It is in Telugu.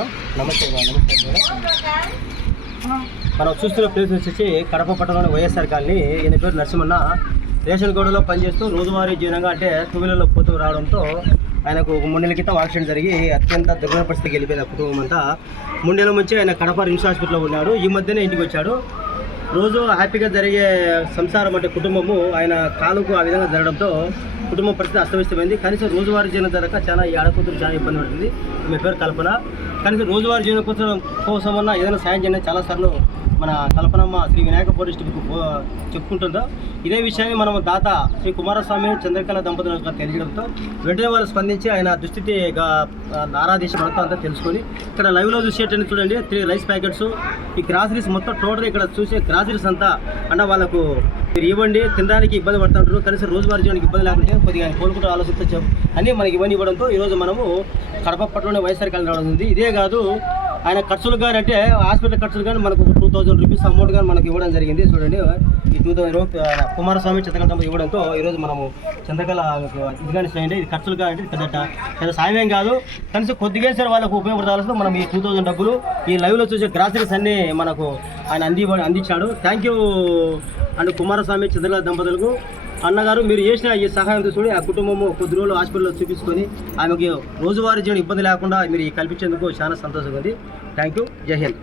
నమస్తే నమస్తే మనం చూస్తున్న ప్లేస్ వచ్చేసి కడప పట్టణంలోని వైఎస్ఆర్ కాలనీ. ఈయన పేరు నరసింహన్న. రేషన్ గోడలో పనిచేస్తూ రోజువారీ జీవనంగా అంటే టూ వీలర్లో పోతూ రావడంతో ఆయనకు మూడు నెలల క్రితం యాక్సిడెంట్ జరిగి అత్యంత దుర్భర పరిస్థితికి వెళ్ళిపోయిన కుటుంబం అంతా. మూడు నెలల నుంచి ఆయన కడప రిమ్స్ హాస్పిటల్లో ఉన్నాడు. ఈ మధ్యనే ఇంటికి వచ్చాడు. రోజు హ్యాపీగా జరిగే సంసారం అంటే కుటుంబము ఆయన కాలుకు ఆ విధంగా జరగడంతో కుటుంబ పరిస్థితి అస్తవ్యస్తమైంది. కనీసం రోజువారీ జీవనం జరగక చాలా ఈ ఆడకూతురు చాలా ఇబ్బంది పడుతుంది. మీ పేరు కల్పన. కనీసం రోజువారీ జీవనం కోసం కోసమన్నా ఏదైనా సాయం చేయండి. చాలాసార్లు మన కల్పనమ్మ శ్రీ వినాయక పోలీస్ చెప్పుకుంటుందో ఇదే విషయాన్ని మనం దాత శ్రీ కుమారస్వామి చంద్రకళ దంపతులకు తెలియడంతో వెంటనే వాళ్ళు స్పందించి ఆయన దుస్థితి నారాదేశ పడతా అంతా తెలుసుకొని ఇక్కడ లైవ్లో చూసేటట్టు చూడండి. త్రీ రైస్ ప్యాకెట్స్ ఈ గ్రాసరీస్ మొత్తం టోటల్ ఇక్కడ చూసే గ్రాసరీస్ అంతా అంటే వాళ్ళకు మీరు ఇవ్వండి తినడానికి ఇబ్బంది పడుతుంటారు కనీసం రోజువారీ జీవనానికి ఇబ్బంది లేకుంటే కొద్దిగా కోలుకుంటూ ఆలోచించవచ్చు అని మనకి ఇవన్నీ ఇవ్వడంతో ఈరోజు మనము కడప పట్టణంలో వైఎస్ఆర్ కాలనీ రావడం ఇదే కాదు ఆయన ఖర్చులు కానీ అంటే హాస్పిటల్ ఖర్చులు కానీ మనకు టూ థౌసండ్ రూపీస్ అమౌంట్ కానీ మనకి ఇవ్వడం జరిగింది. చూడండి ఈ టూ థౌసండ్ కుమారస్వామి చంద్రకళ ఇవ్వడంతో ఈరోజు మనము చంద్రకళ ఇది కానీ చేయండి. ఇది ఖర్చులు కానీ ఇది పెద్ద పెద్ద సాయం కాదు. కనీసం కొద్దిగా సరే వాళ్ళకు ఉపయోగపడాల్సిన మనం ఈ టూ థౌసండ్ డబ్బులు ఈ లైవ్లో చూసే గ్రాసరీస్ అన్నీ మనకు ఆయన అంది అందించాడు. Thank you and Kumaraswamy Chandrakala దంపతులకు అన్నగారు మీరు చేసిన ఈ సహాయంతో చూడి ఆ కుటుంబము కొద్ది రోజులు హాస్పిటల్లో చూపించుకొని ఆమెకి రోజువారీ జీవన ఇబ్బంది లేకుండా మీరు కల్పించేందుకు చాలా సంతోషంగా ఉంది. థ్యాంక్ యూ జై హింద్